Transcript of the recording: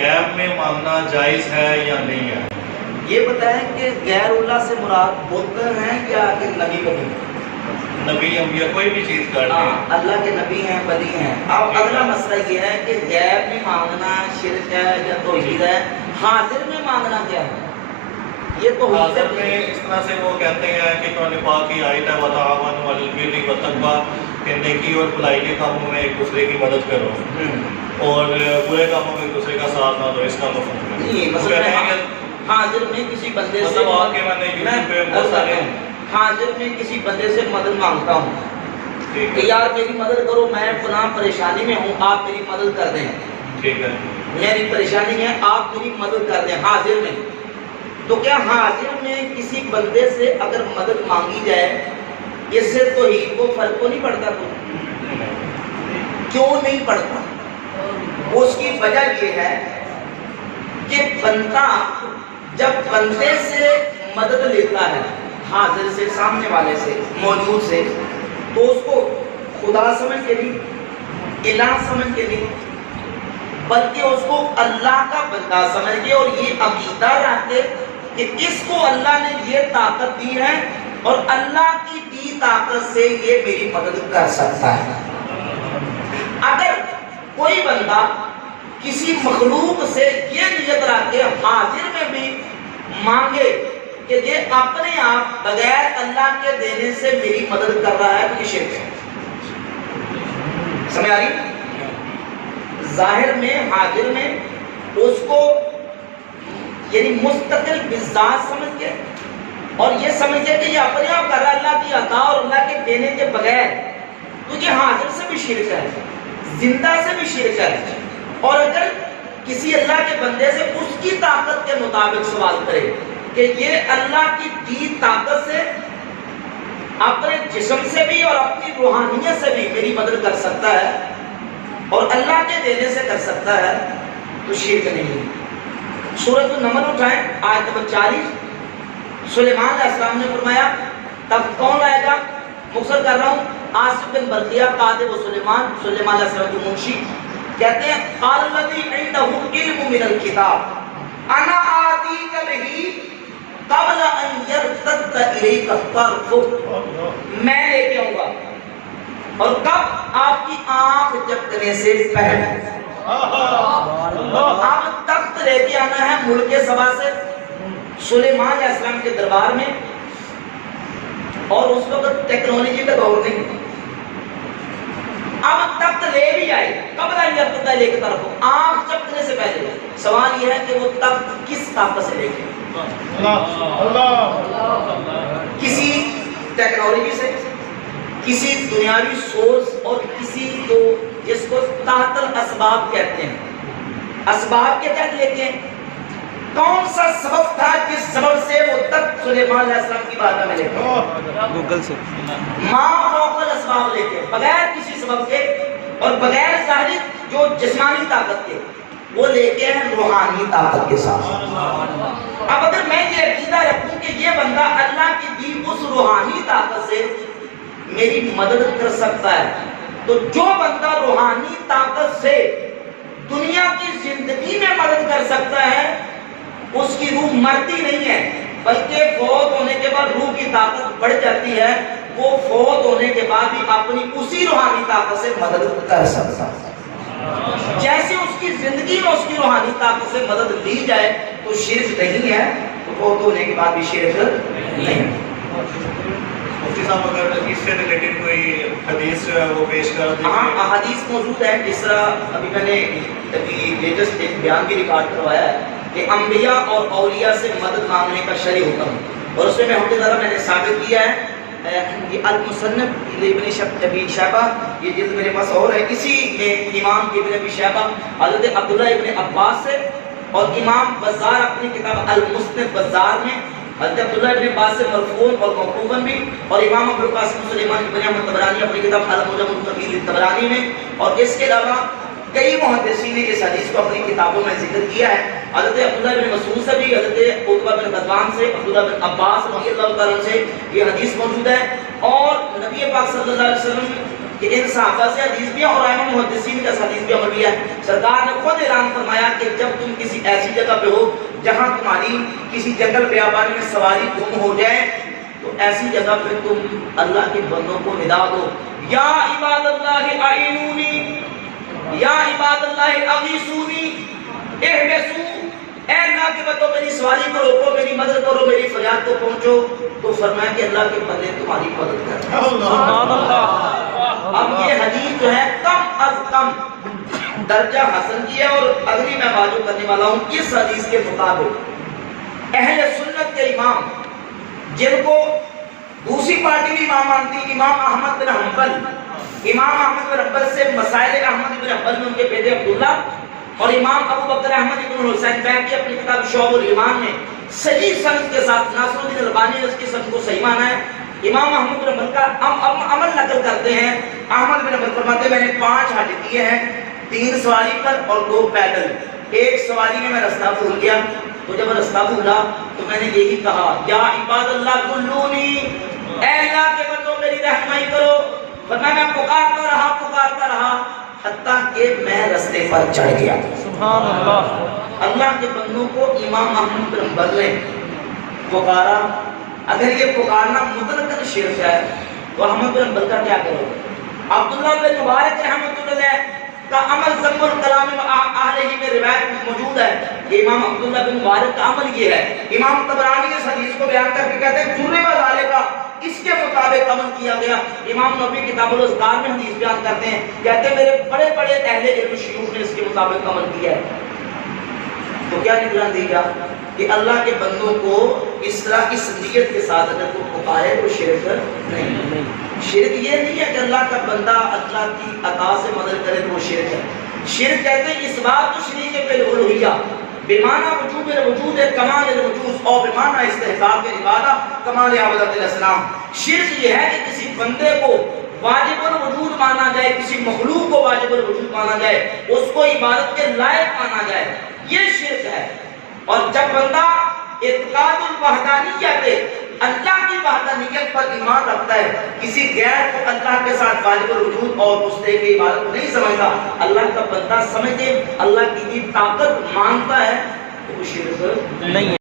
غیب میں مانگنا جائز ہے یا نہیں ہے؟ یہ بتائیں کہ غیر اللہ سے مراد بت ہیں یا کہ نبی ولی؟ نبی انبیاء کوئی بھی چیز کر دیں. اللہ کے نبی ہیں، ولی ہیں. اب اگلا مسئلہ یہ ہے کہ غیب میں مانگنا شرک ہے یا توحید ہے؟ حاضر میں مانگنا کیا ہے؟ یہ تو حاضر میں اس طرح سے وہ کہتے ہیں کہ قرآن پاک کی آیت ہے وَتَعَاوَنُوا عَلَى الْبِرِّ وَالتَّقْوَىٰ کہ نیکی اور بھلائی کے کاموں میں ایک دوسرے کی مدد کرو اور برے کاموں میں ایک دوسرے کا ساتھ نہ دو. اس کا مفہوم ہے حاضر میں کسی بندے سے حاضر میں کسی بندے سے مدد مانگتا ہوں کہ یار میری مدد کرو، میں فلاں پریشانی میں ہوں، آپ میری مدد کر دیں. ٹھیک ہے، میری پریشانی ہے، آپ میری مدد کر دیں. حاضر میں تو کیا حاضر میں کسی بندے سے اگر مدد مانگی جائے اس سے توحید کو فرق کو نہیں پڑتا؟ کیوں نہیں پڑتا؟ اس کی وجہ یہ ہے کہ بندہ جب بندے سے مدد لیتا ہے، حاضر سے، سامنے والے سے، موجود سے، تو اس کو خدا سمجھ کے نہیں، الہ سمجھ کے نہیں، بلکہ اس کو اللہ کا بندہ سمجھ کے اور یہ عقیدہ رکھتے کہ اس کو اللہ نے یہ طاقت دی ہے اور اللہ کی دی طاقت سے یہ میری مدد کر سکتا ہے. اگر کوئی بندہ کسی مخلوق سے یہ نیت رکھ کے حاضر میں بھی مانگے کہ یہ اپنے آپ بغیر اللہ کے دینے سے میری مدد کر رہا ہے تو یہ شرک ہے. سمجھ آ رہی؟ ظاہر میں حاضر میں اس کو یعنی مستقل بذات سمجھ کے اور یہ سمجھ کے کہ یہ اپنے آپ کر رہا ہے اللہ کی عطا اور اللہ کے دینے کے بغیر، تو یہ حاضر سے بھی شرک ہے، زندہ سے بھی شرک ہے. اور اگر کسی اللہ کے بندے سے اس کی طاقت کے مطابق سوال کرے کہ یہ اللہ کی دی طاقت سے اپنے جسم سے بھی اور اپنی روحانیت سے بھی میری مدد کر سکتا ہے اور اللہ کے دینے سے کر سکتا ہے تو شرک نہیں. سورۃ النمل اٹھائیں آیت نمبر 40. سلیمان علیہ السلام نے فرمایا، تب کون آئے گا؟ مختصر کر رہا ہوں، آصف بن برقیہ کاتب سلیمان، سلیمان علیہ السلام کے منشی کہتے ہیں قال الذی عنده علم من الکتاب انا آتیک بہ قبل ان یرتد الیک طرفک، میں لے کے آؤں گا اور کب؟ آپ کی آنکھ جھپکنے سے پہلے. اب تخت لے کے آنا ہے ملک سبا سے سلیمان علیہ السلام کے دربار میں، اور اس وقت ٹیکنالوجی کا دور نہیں. اب تخت لے بھی آئے قبل ان یرتد الیک طرفک، آنکھ جھپکنے سے پہلے. سوال یہ ہے کہ وہ تخت کس طاقت سے لے کے؟ کسی ٹیکنالوجی سے، کسی دنیاوی سورس اور کسی کو جس کو تحت الاسباب کہتے ہیں، اسباب کے تحت لیتے ہیں. کون سا سبب تھا جس سبب سے وہ تخت سلیمان علیہ السلام کی بارگاہ میں لے گئے؟ گوگل سے ما فوق الاسباب لے کے، بغیر کسی سبب کے اور بغیر ظاہری جو جسمانی طاقت کے، وہ لے کے ہیں روحانی طاقت کے ساتھ. اب اگر میں یہ عقیدہ رکھوں کہ یہ بندہ اللہ کی دی اس روحانی طاقت سے میری مدد کر سکتا ہے، تو جو بندہ روحانی طاقت سے دنیا کی زندگی میں مدد کر سکتا ہے اس کی روح مرتی نہیں ہے، بلکہ فوت ہونے کے بعد روح کی طاقت بڑھ جاتی ہے. وہ فوت ہونے کے بعد بھی اپنی اسی روحانی طاقت سے مدد کر سکتا ہے. جیسے اس کی زندگی میں اس کی روحانی طاقت سے مدد لی جائے تو شرک نہیں ہے، تو فوت ہونے کے بعد بھی شرک نہیں. مفتی صاحب اگر اس سے ریلیٹڈ کوئی حدیث جو ہے وہ پیش کر دیں. ہاں حدیث موجود ہے، جس طرح ابھی میں نے ابھی لیٹسٹ ایک بیان بھی ریکارڈ کروایا ہے کہ انبیاء اور اولیاء سے مدد مانگنے کا شرعی حکم، اور اس میں الحمدللہ میں نے ثابت کیا ہے. یہ المصنف ابن ابی شیبہ، یہ جلد میرے پاس اور ہے، اسی میں امام ابن ابی شیبہ حضرت عبداللہ ابن عباس سے، اور امام بزار اپنی کتاب المصنف بزار میں حضرت عبداللہ ابن عباس سے مرفوعاً اور موقوفاً بھی، اور امام ابو القاسم سلیمان بن احمد طبرانی اپنی کتاب المعجم الکبیر طبرانی میں، اور اس کے علاوہ کئی محدثین نے اس حدیث کو اپنی کتابوں میں ذکر کیا ہے. حضرت عبداللہ بن مسعود سے بھی، حضرت عتبہ بن غزوان سے، عبداللہ بن عباس رضی اللہ تعالیٰ عنہ سے یہ حدیث موجود ہے. اور نبی پاک صلی اللہ علیہ وسلم کہ ان صحابہ سے حدیث بھی ہے اور ائمہ محدثین کا حدیث بھی عمل بھی ہے. سرکار نے خود اعلان فرمایا کہ جب تم کسی ایسی جگہ پہ ہو جہاں تمہاری کسی جنگل بیابان میں سواری گم ہو جائے تو ایسی جگہ پہ تم اللہ کے بندوں کو ندا دو, یا عباد اللہ اعینونی, یا عباد اللہ اغیثونی, احبسو, اے اللہ کے بندوں میری سواری کو روکو, میری مدد کرو, میری فریاد کو پہنچو. تو فرمایا کہ اللہ کے بندے تمہاری مدد کرتے ہیں. سبحان اللہ. اب یہ حدیث جو ہے کم از کم درجہ حسن کی ہے, اور اگلی میں بات جو کرنے والا ہوں اس حدیث کے مطابق اہل سنت کے امام جن کو دوسری پارٹی بھی امام مانتی, امام احمد بن حنبل, امام احمد بن حنبل سے مسائل احمد بن حنبل میں ان کے بیٹے عبداللہ, اور امام ابو بکر احمد بن حسین بیہقی اپنی کتاب شعب الایمان میں صحیح سند کے ساتھ, ناصر الدین البانی نے اس کی سند کو صحیح مانا ہے, امام احمد بن حنبل کا عمل نقل کرتے ہیں. احمد بن حنبل فرماتے ہیں میں نے 5 حج کیے ہیں, 3 سواری پر اور 2 پیدل. ایک سواری میں میں رستہ بھول گیا, تو جب رستہ بھولا تو میں نے یہی کہا یا عباد اللہ کلونی, اے اللہ کے بندوں میری رہنمائی کرو. فرمایا میں پکارتا رہا حتیٰ کہ میں رستے پر چڑھ گیا. سبحان اللہ. اللہ کے بندوں کو امام احمد بن حنبل نے پکارا. اگر یہ پکارنا مطلقاً شرک ہے تو احمد بن حنبل کا کیا کرو گے؟ عبداللہ بن مبارک رحمۃ اللہ علیہ کا عمل ضم الکلام اہل ہی میں روایت موجود ہے. یہ امام عبداللہ بن مبارک کا عمل یہ ہے. امام طبرانی اس حدیث کو بیان کر کے کہتے ہیں جرب ذالک, اس کے مطابق عمل کیا گیا. امام نووی کتاب الاذکار میں حدیث بیان کرتے ہیں, کہتے ہیں میرے بڑے بڑے اہل علم شیوخ نے اس کے مطابق عمل کیا ہے. تو کیا نگران دی گیا کہ اللہ کے بندوں کو اس طرح کی نیت کے ساتھ اگر کوئی پکارے تو شرک نہیں. شرک یہ نہیں ہے کہ اللہ کا بندہ اللہ کی عطا سے مدد کرے تو وہ شرک ہے. شرک کہتے ہیں اس بات تو شریک بالالوہیہ بمعنی وجوب الوجود کمال الوجود اور بمعنی استحقاق عبادت کمال عبادت الاسلام. شرک یہ ہے کہ کسی بندے کو واجب الوجود مانا جائے, کسی مخلوق کو واجب الوجود مانا جائے, اس کو عبادت کے لائق مانا جائے, یہ شرک ہے. اور جب بندہ اعتقاد الوحدانیت اللہ کی وحدانیت پر ایمان رکھتا ہے, کسی غیر کو اللہ کے ساتھ واجب الوجود اور اس طرح کی عبادت کو نہیں سمجھتا, اللہ کا بندہ سمجھے اللہ کی طاقت مانتا ہے, تو وہ شرک نہیں ہے.